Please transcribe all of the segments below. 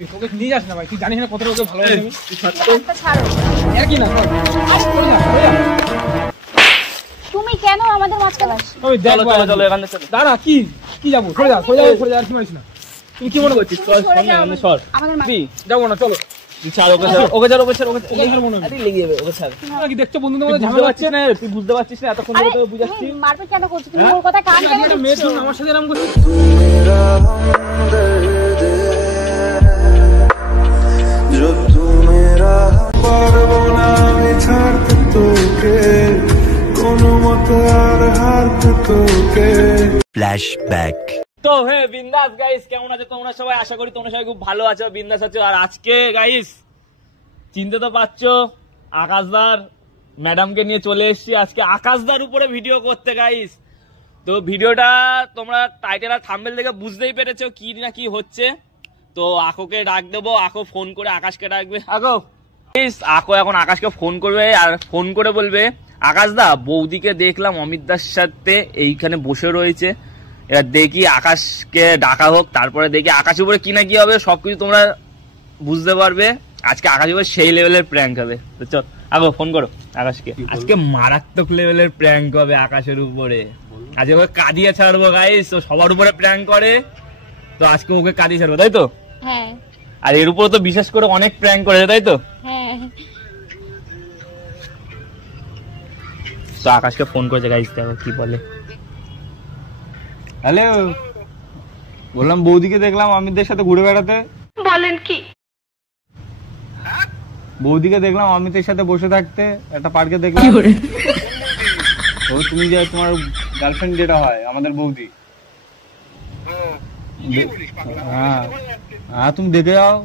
তোকে নিয়ে যাস না ভাই, তুই জানিস না কতটা ওকে ভালোবাসি আমি। একই না তুমি কেন আমাদের মাঝখানে আসছো? ওই দেখ চলো চলো চলো এখান থেকে দাঁড়া, কি কি যাবো? সরে যা আর কি মারিস না। তুই কি মনে করছিস? চল সামনে এখানে সর। আমাদের কি যাবো না, চলো। তুই ছাড় ওকে ছাড় ওকে ছাড় ওকে ছাড় ওকে ছাড়। ওকে ছাড় মনে হয়। আরে লেগে যাবে ওকে ছাড়। তোমরা কি দেখছো বন্ধুদের মধ্যে বুঝতে ঝামেলা পারছিস হচ্ছে? না? তুই বুঝতে পারছিস না? এতক্ষণ ধরে তোকে বুঝাচ্ছি। মারবে কেন করছো তুমি? ওর কথা কান কেন একটা মেয়ের দিচ্ছো? জন্য আমার সাথে এরকম করছিস? ফ্ল্যাশব্যাক। তো হে বিন্দাস গাইস, কেমন আছো তোমরা সবাই? আশা করি তোমরা সবাই খুব ভালো আছো, বিন্দাস আছো। আর আজকে গাইস চিনতে তো পারছো, আকাশদার ম্যাডামকে নিয়ে চলে এসেছি আজকে আকাশদার উপরে ভিডিও করতে গাইস। তো ভিডিওটা তোমরা টাইটেল আর থাম্বনেল দেখে বুঝতেই পেরেছো কি না কি হচ্ছে। তো আকোকে ডাক দেবো, আকো ফোন করে আকাশকে ডাকবে। আকো আকো এখন আকাশকে ফোন করবে আর ফোন করে বলবে, আকাশদা বৌদিকে দেখলাম অমিতদার সাথে এইখানে বসে রয়েছে, এবার দেখি আকাশকে ডাকা হোক, তারপরে দেখি আকাশের উপরে কি না কি হবে সবকিছু তোমরা বুঝতে পারবে। আজকে আকাশের উপরে সেই লেভেলের প্র্যাঙ্ক হবে। তো চল আগো ফোন করো আকাশকে। আজকে মারাত্মক লেভেলের প্র্যাঙ্ক হবে আকাশের উপরে। আজকে ওকে কাঁদিয়ে ছাড়বো গাইস, তো সবার উপরে প্র্যাঙ্ক করে, তো আজকে ওকে কাঁদিয়ে ছাড়বো, তাই তো? হ্যাঁ আর এর উপরে তো বিশেষ করে অনেক প্র্যাঙ্ক করেছে, তাই তো? হ্যাঁ। তো আকাশকে ফোন করেছে গাইস, দেখো কি বলে। হ্যালো, বললাম বৌদিকে দেখলাম অমিতদের সাথে ঘুরে বেড়াতে। বলেন কি? বৌদিকে দেখলাম অমিতের সাথে বসে থাকতে একটা পার্কে দেখলাম। ও তুমি যে তোমার গার্লফ্রেন্ড যেটা হয় আমাদের বৌদি, হ্যাঁ হ্যাঁ তুমি দেখে যাও,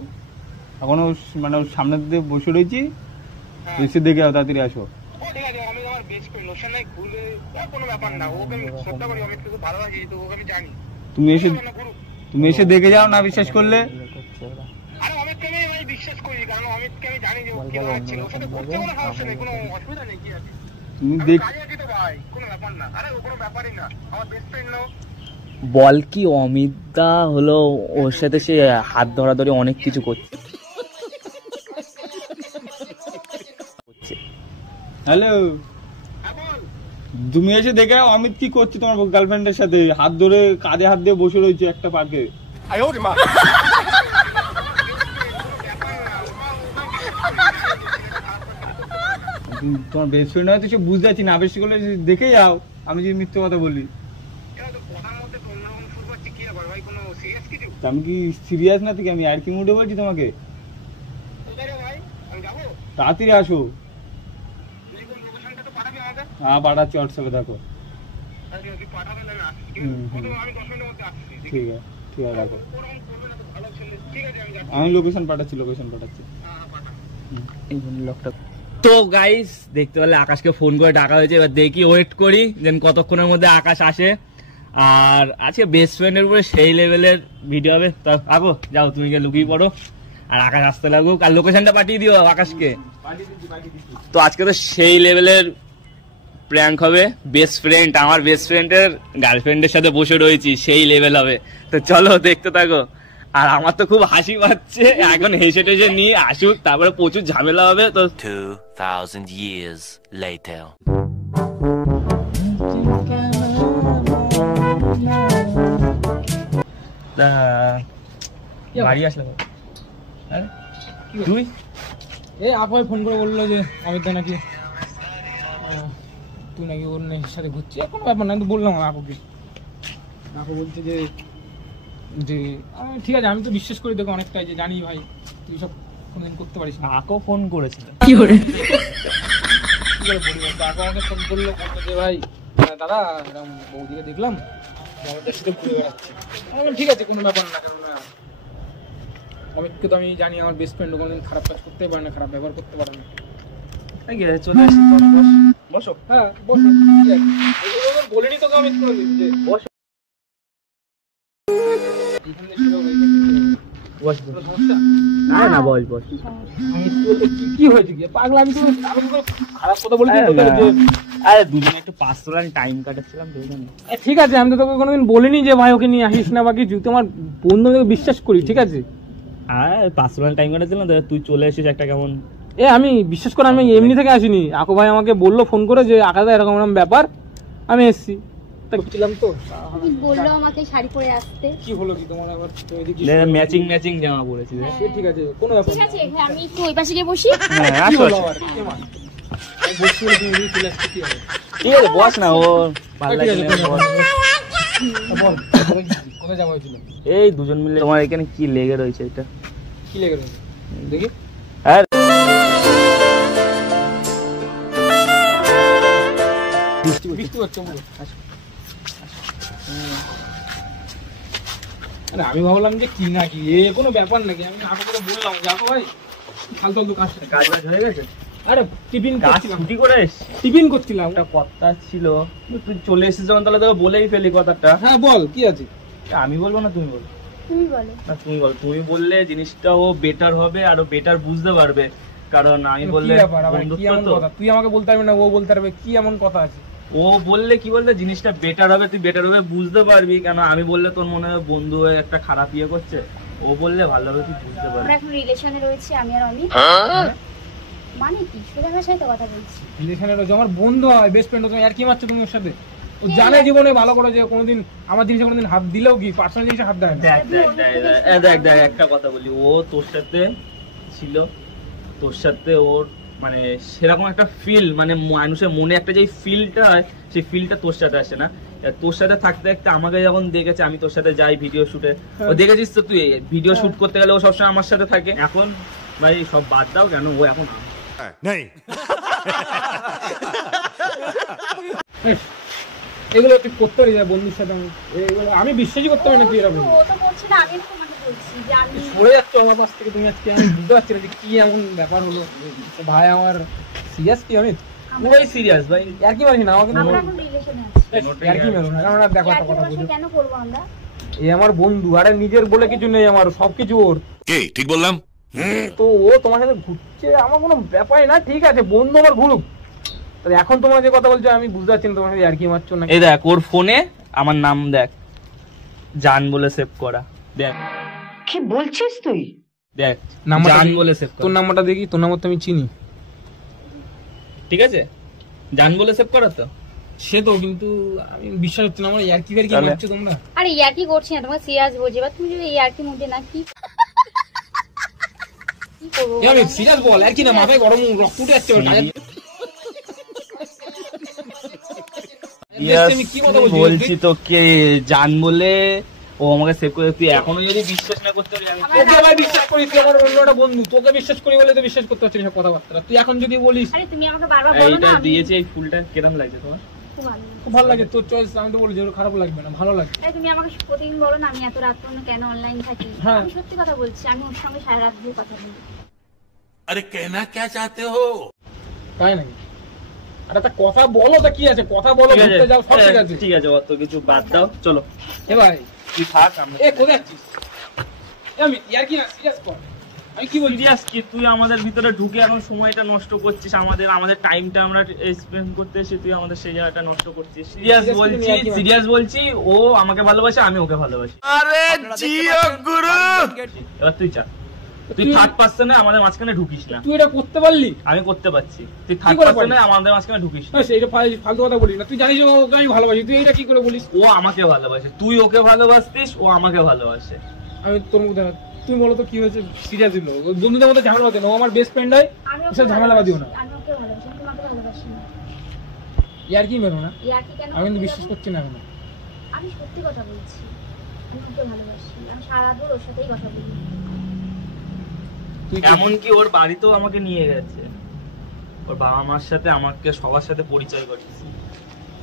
এখন মানে ওর সামনে দিয়ে বসে রয়েছি, এসে দেখে যাও, তাড়াতাড়ি আসো। তুমি এসে দেখে যাও, না বিশ্বাস করলে তুমি দেখ। বল কি অমিতদা হলো ওর সাথে সে হাত ধরাধরি অনেক কিছু করছে। হ্যালো, তুমি এসে দেখে অমিত কি করছে তোমার গার্লফ্রেন্ডের সাথে, হাত ধরে কাঁধে হাত দিয়ে বসে রয়েছে একটা পার্কে। তোমার বেস্ট ফ্রেন্ড হয়তো সে বুঝতে পারছি না, বেশি করলে দেখে যাও, আমি যদি মিথ্যে কথা বলি। আমি কি সিরিয়াস না থেকে আমি আর কি মুডে বলছি তোমাকে, তাড়াতাড়ি আসো। হ্যাঁ পাঠাচ্ছি হোয়াটসঅ্যাপে, দেখো। ঠিক আছে ঠিক আছে, রাখো। আমি লোকেশন পাঠাচ্ছি। তো গাইস দেখতে পেলে আকাশকে ফোন করে ডাকা হয়েছে, এবার দেখি ওয়েট করি দেন কতক্ষণের মধ্যে আকাশ আসে। আর আজকে বেস্ট ফ্রেন্ডের উপরে সেই লেভেলের ভিডিও হবে। তা আগো যাও, তুমি গিয়ে লুকিয়ে পড়ো আর আকাশ আসতে লাগুক, আর লোকেশনটা পাঠিয়ে দিও আকাশকে। তো আজকে তো সেই লেভেলের প্র্যাঙ্ক হবে। বেস্ট ফ্রেন্ড, আমার বেস্ট ফ্রেন্ডের গার্লফ্রেন্ডের সাথে বসে রয়েছি, সেই লেভেল হবে। তো চলো দেখতে থাকো। আর আমার তো খুব হাসি পাচ্ছে, এখন হেসে টেসে নিয়ে আসুক, তারপরে প্রচুর ঝামেলা হবে। তো 2000 years later. বাড়ি আসলাম। তুই এই আপু ফোন করে বললো যে অমিত নাকি তুই নাকি ওর সাথে ঘুরছিস, কোনো ব্যাপার না, তো বললাম আপুকে। আপু বলছে যে ঠিক আছে, আমি তো বিশ্বাস করি তোকে অনেকটাই, যে জানি ভাই তুই সব কোনোদিন করতে পারিস না। আকো ফোন করেছিল, কি করে বলবো, আপু আমাকে ফোন করলো যে ভাই দাদা এরকম বৌদিকে দেখলাম আমাদের সাথে ঘুরে বেড়াচ্ছে। আমি বললাম ঠিক আছে, কোনো ব্যাপার না, কেননা অমিতকে তো আমি জানি আমার বেস্ট ফ্রেন্ড, কোনোদিন খারাপ কাজ করতে পারে না, খারাপ ব্যবহার করতে পারে না। চলে আসি, বসো। হ্যাঁ বসো, ঠিক আছে, বলিনি তোকে অমিত করে দিন যে বসো। না বস বস। কি হয়েছে কি পাগলা, আমি তো খারাপ কথা বলি? আরে দুজনে একটু পার্সোনাল টাইম কাটাচ্ছিলাম দুজনে। ঠিক আছে, আমি তো তোকে কোনোদিন বলিনি যে ভাই ওকে নিয়ে আসিস না বা কিছু, তোমার বন্ধু, তোকে বিশ্বাস করি, ঠিক আছে? আর পার্সোনাল টাইম কাটাচ্ছিলাম, তুই চলে এসেছিস একটা কেমন। আমি বিশ্বাস করে আমি এমনি থেকে আসিনি, আকু ভাই আমাকে বললো ফোন করে যে আকাশে এরকম এরকম ব্যাপার, আমি এসেছি ছিলাম তো। বললো আমাকে শাড়ি পরে আসতে। কি হলো কি তোমার আবার? ম্যাচিং জামা পরেছিস। ঠিক আছে, কোনো ব্যাপার ঠিক না। আছে, আমি একটু ওই পাশে গিয়ে বসি। হ্যাঁ কি আসো হলো আসো। আবার? কি মা? আমি বলছি বলে তুমি এদিকে চলে আসছো, কি হবে? ঠিক আছে বস না, ও ভালো ঠিক আছে, লাগে না, কোনো বস। ব্যাপার না। বল, কোথায় যাওয়া হয়েছিল? এই দুজন মিলে তোমার এখানে কি লেগে রয়েছে এটা? কি লেগে রয়েছে দেখি। আর বৃষ্টি হচ্ছে মনে হয়। আসো। আরে আমি ভাবলাম যে কি না কি কোনো ব্যাপার নাকি, আমি আকু করে বললাম যে আকু ভাই ফালতু কাজটা কাজ বাজ হয়ে গেছে? আরে টিফিন কাজ করছিলাম, ছুটি করে এসছিস? টিফিন করছিলাম। একটা কথা ছিল, তুই চলে এসেছিস যখন তাহলে তোকে বলেই ফেলি কথাটা। হ্যাঁ বল, কি আছে? আমি বলবো না তুমি বলো? তুমি বলো। না তুমি বলো, তুমি বললে জিনিসটা ও বেটার হবে আর ও বেটার বুঝতে পারবে, কারণ আমি কি বললে ব্যাপার আবার, কি বন্ধুত্ব এমন তো। কথা? তুই আমাকে বলতে পারবি না, ও বলতে পারবে, কি এমন কথা আছে? ও বললে কি বলতে জিনিসটা বেটার হবে, তুই বেটার হবে বুঝতে পারবি, কেন আমি বললে তোর মনে হয় বন্ধু হয়ে একটা খারাপ ইয়ে করছে, ও বললে ভালোভাবে তুই বুঝতে পারবি। আমরা এখন রিলেশনে রয়েছি, আমি আর অমিত। মানে কি সোজা ভাষায় তো কথা বলছি। রিলেশনের আমার বন্ধু হয়, বেস্ট ফ্রেন্ড, তুমি আর কি মারছো তুমি ওর সাথে? ও জানে জীবনে ভালো করে যে কোনোদিন আমার জিনিসে কোনোদিন হাত দিলেও কি পার্সোনাল জিনিসে হাত দেয় না। দেখ একটা কথা বলি, ও তোর সাথে ছিল, তোর সাথে ওর মানে সেরকম একটা ফিল, মানে মানুষের মনে একটা যে ফিলটা হয়, সেই ফিলটা তোর সাথে আসে না। তোর সাথে থাকতে থাকতে আমাকে যখন দেখেছে, আমি তোর সাথে যাই ভিডিও শুটে, ও দেখেছিস তো তুই ভিডিও শুট করতে গেলে ও সবসময় আমার সাথে থাকে। এখন ভাই সব বাদ দাও, কেন ও এখন এগুলো তুই করতে পারি বন্ধুর সাথে, আমি বিশ্বাসই করতে পারি না তুই এরকম ও তো বলছে না, আমি তোমাকে বলছি যে আমি সরে যাচ্ছ আমার কাছ থেকে তুমি আজকে, আমি বুঝতে পারছি না যে কি এমন ব্যাপার হলো। ভাই আমার সিরিয়াস কি অমিত? পুরোই সিরিয়াস ভাই। আর কি পারি না আমাকে, আমরা এখন রিলেশনে আছি। আর কি মেরো না, কারণ দেখো একটা কথা ইয়ার্কি বলি, মশাই কেন করবো আমরা? এ আমার বন্ধু, আরে নিজের বলে কিছু নেই, আমার সবকিছু ওর। কি ঠিক বললাম? তো ও তোমার সাথে ঘুরছে, আমার কোনো ব্যাপারই না, ঠিক আছে বন্ধু আমার ঘুরুক। তাহলে এখন তোমার যে কথা বলছো আমি বুঝতে পারছি না তোমার সাথে আর কি মারছো না। এই দেখ ওর ফোনে আমার নাম দেখ, জান বলে সেভ করা, দেখ কি বলছিস তুই? দেখ নাম্বারটা জান দেখি, বলে সেভ তোর করা, নাম্বারটা দেখি, তোর নাম্বার তো আমি চিনি। ঠিক আছে জান বলে সেভ করা তো। সে তো, কিন্তু আমি বিশ্বাস হচ্ছে না, আমার ইয়ার্কি ফের কি তাহলে? মারছো তোমরা? আরে ইয়ার্কি করছি না, তোমাকে সিরিয়াস বলছি। এবার তুমি যদি ইয়ার্কির মধ্যে না কি কি করবো? আমি সিরিয়াস বল, আর কি না, মাথায় গরম রক্ত উঠে যাচ্ছে ওর গায়ে। আমি কি কথা বলছি? বলছি তোকে জান বলে ও আমাকে সেভ করে, তুই এখনো যদি বিশ্বাস না করতে পারি, আমি তোকে ভাই বিশ্বাস করি, তুই আমার অন্য একটা বন্ধু, তোকে বিশ্বাস করি বলে তো বিশ্বাস করতে পারছিস না কথাবার্তা। তুই এখন যদি বলিস আরে তুমি আমাকে বারবার বলো এইটা না, আমি দিয়েছে, এই ফুলটা কিরকম লাগছে তোমার? খুব ভালো। খুব ভালো লাগে তোর চয়েস, আমি তো বলছি ওর খারাপ লাগবে না, ভালো লাগবে। আরে তুমি আমাকে প্রতিদিন বলো না আমি এত রাত পর্যন্ত কেন অনলাইন থাকি। হ্যাঁ। আমি সত্যি কথা বলছি, আমি ওর সঙ্গে সারা রাত ধরে কথা বলি। अरे कहना क्या चाहते हो? তাই নাকি? আরে তা কথা বলো, তা কি আছে, কথা বলো, ঠিক আছে, ঘুরতে যাও, সব ঠিক আছে। ঠিক আছে অত কিছু বাদ দাও, চলো এ ভাই, তুই থাক, আমরা এ কোথায় যাচ্ছিস? এ আমি ইয়ার কি না, সিরিয়াস কর। আমি কি বলছি? সিরিয়াস কি, তুই আমাদের ভিতরে ঢুকে এখন সময়টা নষ্ট করছিস, আমাদের টাইমটা আমরা স্পেন্ড করতে এসে তুই আমাদের সেই জায়গাটা নষ্ট করছিস। সিরিয়াস Serious বলছি, কি তুমি সিরিয়াস বলছি, ও আমাকে ভালোবাসে, আমি ওকে ভালোবাসি। अरे जियो गुरु। এবার তুই চা, তুই থার্ড পার্সনে আমাদের মাঝখানে ঢুকিস না। তুই এটা করতে পারলি? আমি করতে পারছি, তুই থার্ড করে পার্সনে পারিস? আমাদের মাঝখানে ঢুকিস না। না, সেইটা ফালতু কথা বলিস না, তুই জানিস যে ওকে আমি ভালোবাসি, তুই এটা কি করে বলিস? ও আমাকে ভালোবাসে, তুই ওকে ভালোবাসতিস, ও আমাকে ভালোবাসে। আমি তোর মধ্যে না, তুমি বলো তো কি হয়েছে? সিরিয়াস দিল, বন্ধুদের মধ্যে ঝামেলা হতে না, ও আমার বেস্ট ফ্রেন্ড হয়, আমি ওকে এসব ঝামেলা বাদিও না। আমি ওকে ভালোবাসি, আমি তোমাকে ভালোবাসি না। ইয়ার কি মেরো না, ইয়ার্কি কেন আমি কিন্তু করতে বিশ্বাস যাবো? করছি না এখন। আমি সত্যি কথা বলছি, আমি ওকে ভালোবাসি, আমি সারা রাত ওর সাথেই কথা বলি। তুই এমনকি ওর বাড়িতেও আমাকে নিয়ে গেছে, ওর বাবা মার সাথে আমাকে সবার সাথে পরিচয় করেছে।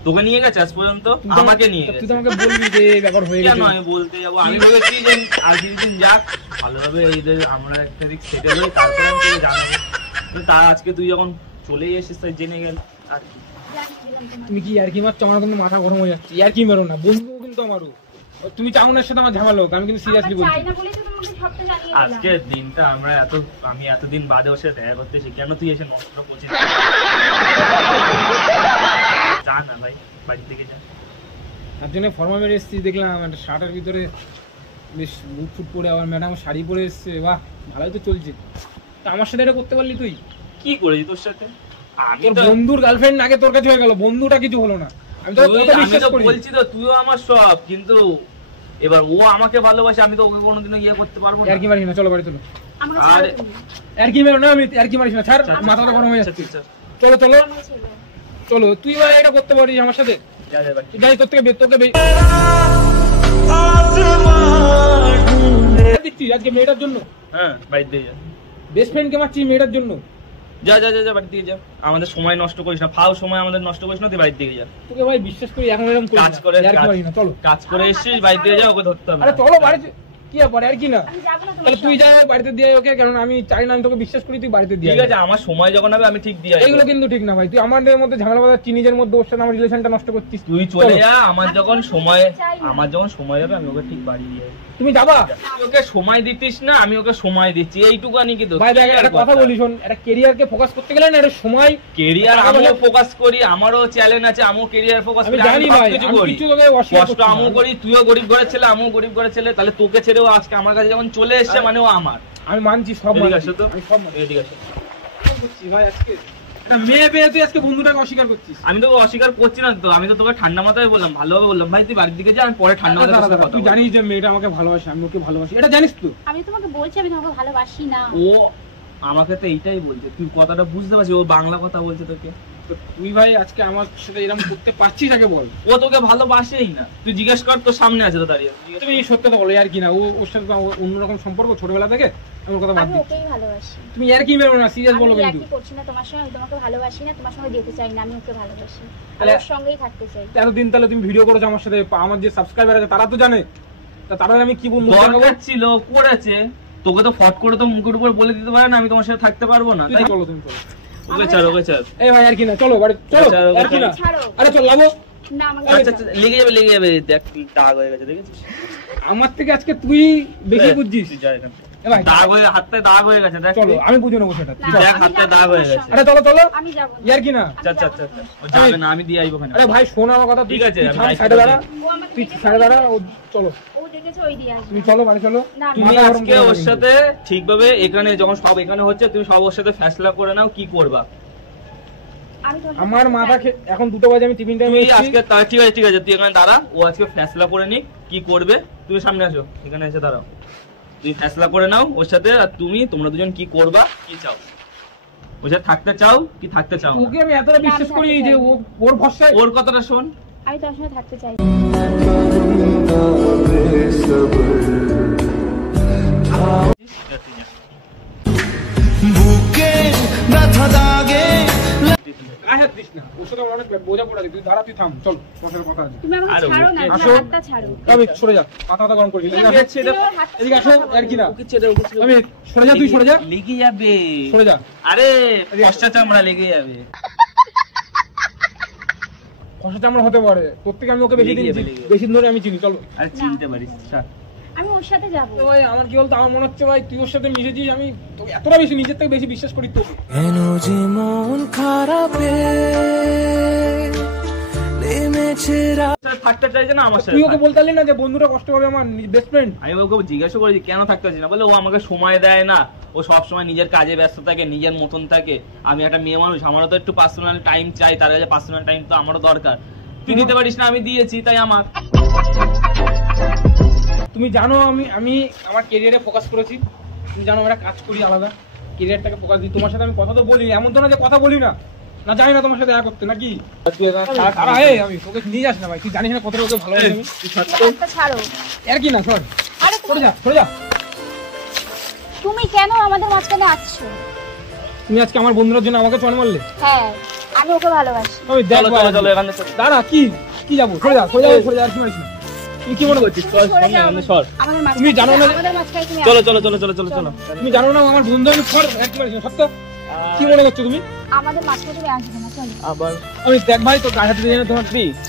তোকে নিয়ে গেছে আজ পর্যন্ত? আমাকে নিয়ে তুই গেছে। তো আমাকে বলবি যে এই ব্যাপার হয়ে কেন গেছে। আমি বলতে যাবো? আমি ভেবেছি যে আর কিছুদিন যাক, ভালোভাবে এইদের আমরা একটা দিক সেটেল হই, তারপরে আমি তোকে জানাবো। কিন্তু তা আজকে তুই যখন চলেই এসেছিস তাই জেনে গেল আর কি। জানি দিলাম তোমাকে। তুমি কি ইয়ার কি মারছো? আমার কিন্তু মাথা গরম হয়ে যাচ্ছে। ইয়ার কি মেরো না, বন্ধু কিন্তু আমারও। তুমি চাউনের সাথে আমার ঝামেলা হোক, আমি কিন্তু সিরিয়াসলি আমরা বলছি। চাই না বলেই তো তোমাকে সবটা জানিয়ে দিলাম। আজকে দিনটা আমি এতদিন বাদে ওর সাথে দেখা করতেছি, কেন তুই এসে নষ্ট করছিস? যা না ভাই, বাড়ির দিকে যা। তার জন্য ফর্মা মেরে এসেছি, দেখলাম একটা শার্টের ভিতরে বেশ বুট ফুট পরে আবার ম্যাডাম শাড়ি পরে এসছে, বাহ ভালোই তো চলছে। তা আমার সাথে এটা করতে পারলি তুই? কি করেছি তোর সাথে? আমি তোর তো বন্ধুর গার্লফ্রেন্ড আগে তোর কাছে হয়ে গেল, বন্ধুটা কিছু হলো না। আমি তো কথা আমি বিশ্বাস তো করি। বলছি তো তুইও আমার সব, কিন্তু এবার ও আমাকে ভালোবাসে, আমি তো ওকে কোনোদিনও ইয়ে করতে পারবো না। আর কি মারিস না, চলো বাড়ি চলো। আমাকে আরে, ছাড়ো তুমি। আর কি মেরো না, আমি আর কি মারিস না, ছাড়, আচ্ছা, মাথা তো গরম হয়ে আচ্ছা, যাচ্ছে। আচ্ছা, চলো চলো আমাকে ছেড়ে দাও। চলো, তুই ভাই এটা করতে পারিস আমার সাথে? যা, যা, বাড়ি। যাই তোর থেকে তোকে দিচ্ছি আজকে মেয়েটার জন্য, হ্যাঁ, বাড়ি দিয়ে যা। বেস্ট ফ্রেন্ডকে মারছি মেয়েটার জন্য। যা যা যা যা, বাড়ির দিকে যা। আমাদের সময় নষ্ট করিস না, ফাও সময় আমাদের নষ্ট করিস না, তুই বাড়ির দিকে যা। তোকে ভাই বিশ্বাস করি এখন এরকম করিস কাজ না। করে আর কি মারিস না, চলো। কাজ করে এসেছিস, বাড়ির দিকে যা, ওকে ধরতে হবে আরে না। চলো বাড়িতে, কি ব্যাপার আর কি না? আমি যাবো না তাহলে তোমার তুই সঙ্গে। যা বাড়িতে দিয়ে আয় ওকে, কারণ আমি চাই না, আমি তোকে বিশ্বাস করি, তুই বাড়িতে দিয়ে ঠিক আয়। আছে, আমার সময় যখন হবে আমি ঠিক দিয়ে আসবো। এগুলো কিন্তু ঠিক না ভাই, তুই আমাদের মধ্যে ঝামেলা বাঁধাচ্ছি, নিজের মধ্যে ওর সাথে আমার রিলেশনটা নষ্ট করছিস। তুই চলে চলো। যা, আমার যখন সময় চাই না। আমার যখন সময় হবে আমি ওকে ঠিক বাড়ি দিয়ে আসবো। তুমি যাবা? তুই ওকে সময় দিতিস না, আমি ওকে সময় দিচ্ছি, এইটুকানি কি তো? ভাই দেখ একটা কথা বলি শোন, একটা কেরিয়ারকে ফোকাস করতে গেলে না একটা সময়, কেরিয়ার টাকা আমিও পয়সা- ফোকাস করি, আমারও চ্যালেঞ্জ আছে, আমিও কেরিয়ার ফোকাস আমি করি, জানি সব ভাই, কিছু আমি করি। কিছু তোকে অস্বীকার কষ্ট করছি না। আমিও করি, তুইও গরিব ঘরের ছেলে, আমিও গরিব ঘরের ছেলে, তাহলে তোকে ছেড়েও আজকে আমার কাছে যখন চলে এসছে মানে ও আমার। আমি মানছি, সব এদিকে মানছি, আসো তো। আমি সব মানছি। এদিকে আসো। করছি ভাই আজকে একটা মেয়ে পেয়ে তুই আজকে বন্ধুটাকে অস্বীকার করছিস। আমি তো অস্বীকার করছি না তো, আমি তো তোকে ঠান্ডা মাথায় বললাম, ভালোভাবে বললাম, ভাই তুই বাড়ির দিকে যা, আমি পরে ঠান্ডা মাথায় তোর সাথে কথা তুই বলবো। জানিস যে মেয়েটা আমাকে ভালোবাসে, আমি ওকে ভালোবাসি, এটা জানিস তো? আমি তোমাকে বলছি আমি তোমাকে ভালোবাসি না। ও আমাকে তো এইটাই বলছে, তুই কথাটা বুঝতে পারছিস, ও বাংলা কথা বলছে তোকে। তো তুই ভাই আজকে আমার সাথে এরকম করতে পারছিস আগে বল। ও তোকে ভালোবাসেই না, তুই জিজ্ঞেস কর, তোর সামনে আছে তো দাঁড়িয়ে। তুমি এই সত্যি কথা বলো, আর কি না, ওর সাথে তো আমার অন্যরকম সম্পর্ক ছোটবেলা থেকে, আমি ওর কথা বাদ আমি দিচ্ছি। ওকেই ভালোবাসি। তুমি আর কি মেরো না, সিরিয়াস বলো আমি কিন্তু। একই করছি না তোমার সঙ্গে, আমি তোমাকে ভালোবাসি না, তোমার সঙ্গে যেতে চাই না, আমি ওকে ভালোবাসি। আর তাহলে- ওর সঙ্গেই থাকতে চাই। এতদিন তাহলে তুমি ভিডিও করেছো আমার সাথে, আমার যে সাবস্ক্রাইবার আছে তারা তো জানে, তা তারা আমি কি বলবো? দরকার ছিল করেছে, তোকে তো ফট করে তো মুখের উপর বলে দিতে পারে না আমি তোমার সাথে থাকতে পারবো না। তাই চলো তুমি চলো। ওকে ছাড়, ওকে ছাড়। এই ভাই আর কি না, চলো বাড়ি চলো। আচ্ছা, আর কি না, আমাকে ছাড়ো। আরে চল লাভো। না আমাকে আচ্ছা ছাড়ো। আচ্ছা, লেগে যাবে, লেগে যাবে, দেখ দাগ হয়ে গেছে, দেখেছিস? আমার থেকে আজকে তুই বেশি বুঝছিস। তুই যা এখান থেকে। এ ভাই দাগ হয়ে, হাতে দাগ হয়ে গেছে, দেখ। চলো, আমি বুঝে নেবো সেটা। না, দেখ, আমি হাতে যাবো দাগ না হয়ে তোমার গেছে। সঙ্গে। আরে চলো চলো, আমি যাবো না। ইয়ার কি না। আচ্ছা আচ্ছা আচ্ছা, ও যাবে না, আমি দিয়ে আইবো ওখানে। আরে ভাই শোন আমার কথা, তুই ঠিক আছে, তুই আমি থাম, দায়িত্ব সাইডে দাঁড়া, ও আমাকে তুই দেখেছে সাইডে ওই দাঁড়া, দিয়ে- ও চলো ও দেখেছে ওই দিয়ে আসবে। তুমি চলো বাড়ি চলো। না, তুমি মাথা গরম আজকে করে ওর দিবি। সাথে ঠিকভাবে এখানে যখন সব এখানে হচ্ছে, তুমি সব ওর সাথে ফ্যাসলা করে নাও কি করবা। আমি তোমার সাথে আমার থাকতে মাথা চাই। এখন 2টা বাজে, আমি টিফিন টাইমে তুই আজকে ঠিক আছে, ঠিক আছে, তুই এখানে দাঁড়া, ও আজকে ফ্যাসলা করে নিক কি করবে। তুমি সামনে আসো, এখানে এসে দাঁড়াও, তুমি ফ্যাসলা করে নাও ওর সাথে, আর তোমরা দুজন কি করবা, কি চাও, ওর সাথে থাকতে চাও কি থাকতে চাও না? ওকে আমি এতটা না, বিশ্বাস আমি করি থাকতে যে চাই। ওর ভরসায়। ওর কথাটা শোন। আমি তোমার সঙ্গে থাকতে চাই। গায়ে হাত দিস না, ওর সাথে আমার অনেক বোঝা পড়ে আছে, তুই দাঁড়া, তুই থাম, চল ওর সাথে কথা আছে। তুমি আমাকে আরে ছাড়ো না, ওকে- তোমার আসো। হাতটা ছাড়ো। আমি সরে যা, মাথা গরম করবি না। তুমি এদিকে আসো, ওর হাতটা এদিকে আসো, ছাড়ো। আর কি না, ওকে ছেড়ে, ওকে ছেড়ে। আমি সরে যা, তুই সরে যা, লেগে যাবে, সরে যা। আরে কষ্টা চামড়া লেগে যাবে। কষ্ট চামড়া হতে পারে, তোর থেকে আমি ওকে বেশি দিন লেগে যাবে, লেগে যাবে। বেশি দিন ধরে আমি চিনি, চলো। আরে চিনতে পারিস, ছাড়। আমি ওর সাথে যাবো। তো ভাই আমার কি বলতো, আমার মনে হচ্ছে ভাই তুই ওর সাথে মিশেছিস, আমি তোকে এতটা বেশি নিজের থেকে বেশি বিশ্বাস করি তোকে। থাকতে চাইছে না আমার সাথে। তুই ওকে বলতে পারলি না যে বন্ধুটা কষ্ট পাবে, আমার বেস্ট ফ্রেন্ড। আমি ওকে জিজ্ঞাসা করেছি কেন থাকতে পারছি না, বলে ও আমাকে সময় দেয় না, ও সব সময় নিজের কাজে ব্যস্ত থাকে, নিজের মতন থাকে। আমি একটা মেয়ে মানুষ, আমারও তো একটু পার্সোনাল টাইম চাই, তার কাছে পার্সোনাল টাইম তো আমারও দরকার। তুই দিতে পারিস না, আমি দিয়েছি, তাই আমার। তুমি জানো আমি আমি আমার কেরিয়ারে ফোকাস করেছি, তুমি জানো আমরা কাজ করি আলাদা, কেরিয়ারটাকে ফোকাস দিই। তোমার সাথে আমি কথা তো বলি, এমন তো না যে কথা বলি না, না জানি না তোমার সাথে দেখা করতে নাকি। তারা আমি তোকে নিয়ে যাস না ভাই, তুই জানিস না কতটা ওকে ভালোবাসি আমি। হাতটা ছাড়ো। আর কি না, সর আরে সরে যা, সরে যা। তুমি কেন আমাদের মাঝখানে আসছো? তুমি আজকে আমার বন্ধুদের জন্য আমাকে চড় মারলে। হ্যাঁ, আমি ওকে ভালোবাসি। আমি চলো দেখবো চলো চলো, এখান থেকে চলো। দাঁড়া, কি কি যাবো, সরে যা, সরে যা, সরে যা, আর কি মারিস না। তুই কি মনে করছিস? চল, সরে সামনে, যাও সামনে সর। আমাদের মাঝখানে। তুমি জানো না যে- আমাদের মাঝখানে তুমি চলো আসো। চলো চলো চলো চলো চলো। তুমি জানো না আমার বন্ধু, আমি সর, আর কি মারিস না, সত্য কি মনে করছো তুমি? আমাদের মাঝখানে তুমি আসবে না, চলো। আবার আমি দেখ ভাই, তোর গায়ে হাতে দিয়ে তোমার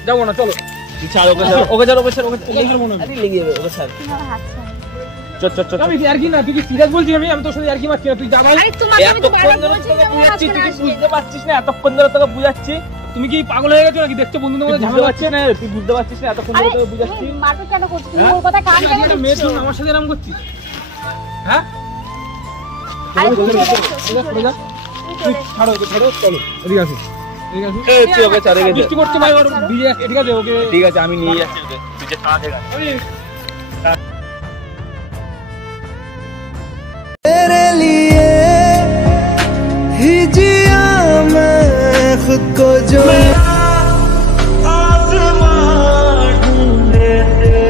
যাবো না, চলো। তুই ছাড়, ওকে ছাড়, ওকে ছাড়, ওকে ছাড়, ওকে ছাড়। লেগে মনে হয়। আরে লেগে যাবে, ওকে ছাড়। তুমি আমার হাত ছাড়ো। চল চল চল। আমি আর কি না, তুই কি সিরিয়াস বলছিস? আমি তোর সাথে আর কি মারছি না, তুই যা ভাই। আরে তোমাকে আমি তো এতক্ষণ বারবার ধরে বলছি তোকে যে আমার বুঝাচ্ছি, তুই মাঝখানে কি আসবে। বুঝতে পারছিস না? এতক্ষণ ধরে তোকে বুঝাচ্ছি, তুমি কি পাগল হয়ে গেছো নাকি? দেখছো বন্ধুদের মধ্যে ঝামেলা হচ্ছে না, তুই বুঝতে পারছিস না, এতক্ষণ আরে ধরে তোকে বুঝাচ্ছি। তুমি মারপিট কেন করছিস? তুমি ওর কথা কান কেন একটা মেয়ের দিচ্ছ? জন্য আমার সাথে এরকম করছিস? হ্যাঁ আরে তুমি চলে এসো, সোজা তুমি যা। চলে এসো। ছাড়ো ওকে, ছাড়ো, চলো এদিকে আসো, এদিকে আসো। এই তুই ওকে ছাড়ে গেছে। বৃষ্টি করছে ভাই, ওর ভিজে যাচ্ছে, ঠিক আছে ওকে। ঠিক আছে, আমি নিয়ে যাচ্ছি ওকে, তুই যে ছাড়া থেকে तेरे लिए ही जिया मैं खुद को जो आसमान ढूंढे थे।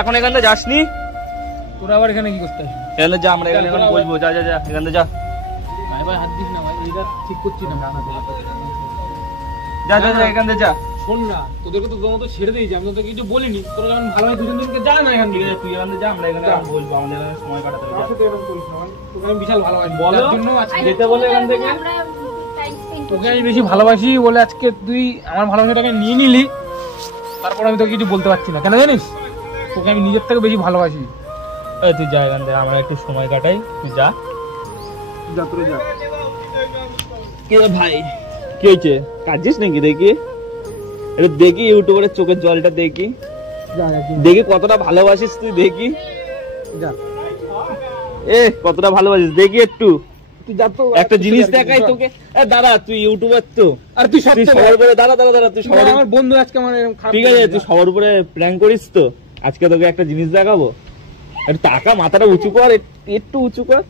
এখন এখান থেকে যাসনি? তোরা আবার এখানে কি করতে আসিস? এখানে যা, আমরা এখানে এখন বসবো। যা যা যা, এখান থেকে যা ভাই ভাই হাত দিস না ভাই, এটা ঠিক করছি না। যা যা যা, এখান থেকে যা। শোন না, তোদেরকে তো তোর মতো ছেড়ে দিয়েছি, আমি তোকে কিছু বলিনি। তোরা যখন ভালো হয় দুজন দুজনকে যা না এখান ঠিক থেকে। আছে, তুই এখান থেকে যা, আমরা এখানে বলবো, আমাদের এখানে সময় কাটাতে হবে। আমার সাথে এরকম করিস না ভাই, তোকে আমি বিশাল ভালোবাসি। বলো। তার জন্য আজকে যেতে বলে এখান থেকে। আমরা টাইম স্পেন্ড তোকে আমি বেশি ভালোবাসি বলে আজকে তুই আমার ভালোবাসাটাকে নিয়ে নিলি। তারপর আমি তোকে কিছু বলতে পারছি না, কেন জানিস? তোকে আমি নিজের থেকে বেশি ভালোবাসি। এই তুই যা এখান থেকে, আমরা একটু সময় কাটাই, তুই যা। যা তোরা যা। কে ভাই, কি হয়েছে? কাঁদছিস নাকি? দেখি এটা, দেখি ইউটিউবারের চোখের জলটা দেখি, যা দেখি কতটা ভালোবাসিস তুই, দেখি যা কতটা ভালোবাসিস, দেখি একটু। তুই যা তো। একটা জিনিস দেখাই তোকে। দাঁড়া, তুই ইউটিউবার তো, আর তুই তুই সবার উপরে দাঁড়া দাঁড়া দাঁড়া, তুই সবার আমার বন্ধু আজকে আমার এরকম খারাপ ঠিক আছে, করে তুই সবার উপরে প্র্যাঙ্ক করিস তো। আজকে তোকে একটা জিনিস দেখাবো, একটু টাকা মাথাটা উঁচু কর, একটু উঁচু কর।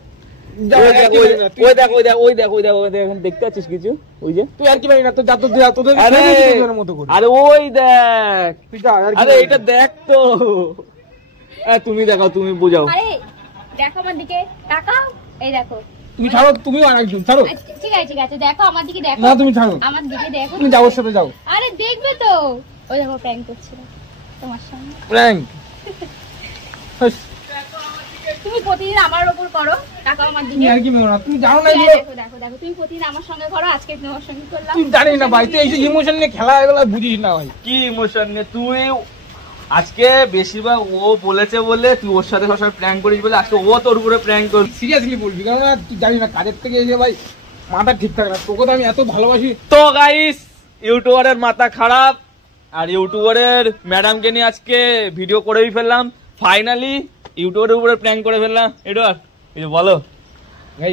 যা, ওই দেখ, আর কি ওই পারি না, তুই- ওই দেখ, ওই দেখ, ওই দেখ, ওই দেখ, ওই দেখ, এখন দেখতে পাচ্ছিস কিছু? ওই যে, তুই আর কি পারি না, তো যা তো যা, তোদের আরে তোদের মতো করি। আরে ওই দেখ, তুই যা, আর কি আরে পারি এটা না। দেখ তো। তুমি দেখাও, তুমি বোঝাও। আরে দেখো আমার দিকে, তাকাও, এই দেখো। তুমি ছাড়ো, তুমিও আর একজন ছাড়ো। আচ্ছা, ঠিক আছে ঠিক আছে, দেখো আমার দিকে, দেখো না তুমি ছাড়ো, আমার দিকে দেখো। তুমি যাও, ওর সাথে যাও। আরে দেখবে তো, ওই দেখো প্র্যাঙ্ক করছিল তোমার সামনে। প্র্যাঙ্ক। তুমি প্রতিদিন আমার উপর করো, তাকাও আমার তুমি দিকে। আর কি মেরো না, তুমি জানো না এই এগুলো। দেখো দেখো দেখো, তুমি প্রতিদিন আমার সঙ্গে করো, আজকে তোমার সঙ্গে করলাম। তুই জানিস না ভাই, তুই এই ইমোশন নিয়ে খেলা এগুলো বুঝিস না ভাই। কি ইমোশন নিয়ে তুই? আজকে বেশিরভাগ ও বলেছে বলে তুই ওর সাথে সবসময় প্র্যাঙ্ক করিস বলে আজকে ও তোর উপরে প্র্যাঙ্ক কর। সিরিয়াসলি বলবি, কারণ তুই জানিস না কাজের থেকে এসে ভাই মাথা ঠিক থাকে না। তোকে তো আমি এত ভালোবাসি। তো গাইস, ইউটিউবারের মাথা খারাপ আর ইউটিউবারের ম্যাডামকে নিয়ে আজকে ভিডিও করেই ফেললাম। ফাইনালি ইউটিউবের উপরে প্র্যাঙ্ক করে ফেললাম। এডওয়ার্ড, এই যে বলো,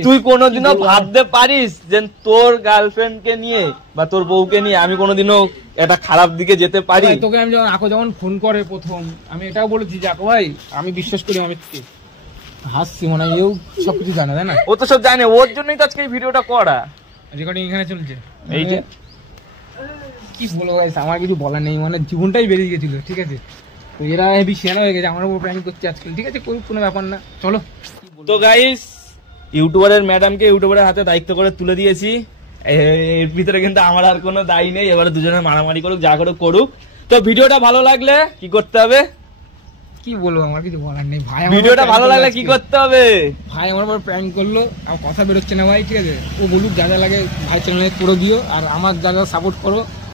তুই কোনোদিনও ভাবতে পারিস যে তোর গার্লফ্রেন্ডকে নিয়ে বা তোর বউকে নিয়ে আমি কোনোদিনও একটা খারাপ দিকে যেতে পারি? ভাই, তোকে আমি যখন আকো যখন ফোন করে প্রথম, আমি এটাও বলেছি যে আকো ভাই আমি বিশ্বাস করি অমিতকে। হাসছি মনে হয়, এও সবকিছু জানে, তাই না? ও তো সব জানে, ওর জন্যই তো আজকে এই ভিডিওটা করা। রেকর্ডিং এখানে চলছে। এই যে কি বলবো গাইস, আমার কিছু বলার নেই, মানে জীবনটাই বেরিয়ে গেছিল, ঠিক আছে? তো এরা হেভি শেয়ার হয়ে গেছে আমার উপর প্র্যাঙ্ক করছে আজকাল, ঠিক আছে? কোনো ব্যাপার না, চলো। তো গাইস, ইউটিউবারের ম্যাডামকে ইউটিউবারের হাতে দায়িত্ব করে তুলে দিয়েছি। এর ভিতরে কিন্তু আমার আর কোনো দায়ী নেই। এবারে দুজনে মারামারি করুক, যা করুক করুক। তো ভিডিওটা ভালো লাগলে কি করতে হবে? কি বলবো, আমার কিছু বলার নেই ভাই। আমার ভিডিওটা উপর ভালো prank লাগলে করলো কি আজকে। করতে হবে? ভাই আমার উপর প্র্যাঙ্ক করলো, আমার কথা বেরোচ্ছে না ভাই, ঠিক আছে? ও বলুক যা যা লাগে, ভাই চ্যানেলে করে দিও, আর আমার যা যা সাপোর্ট করো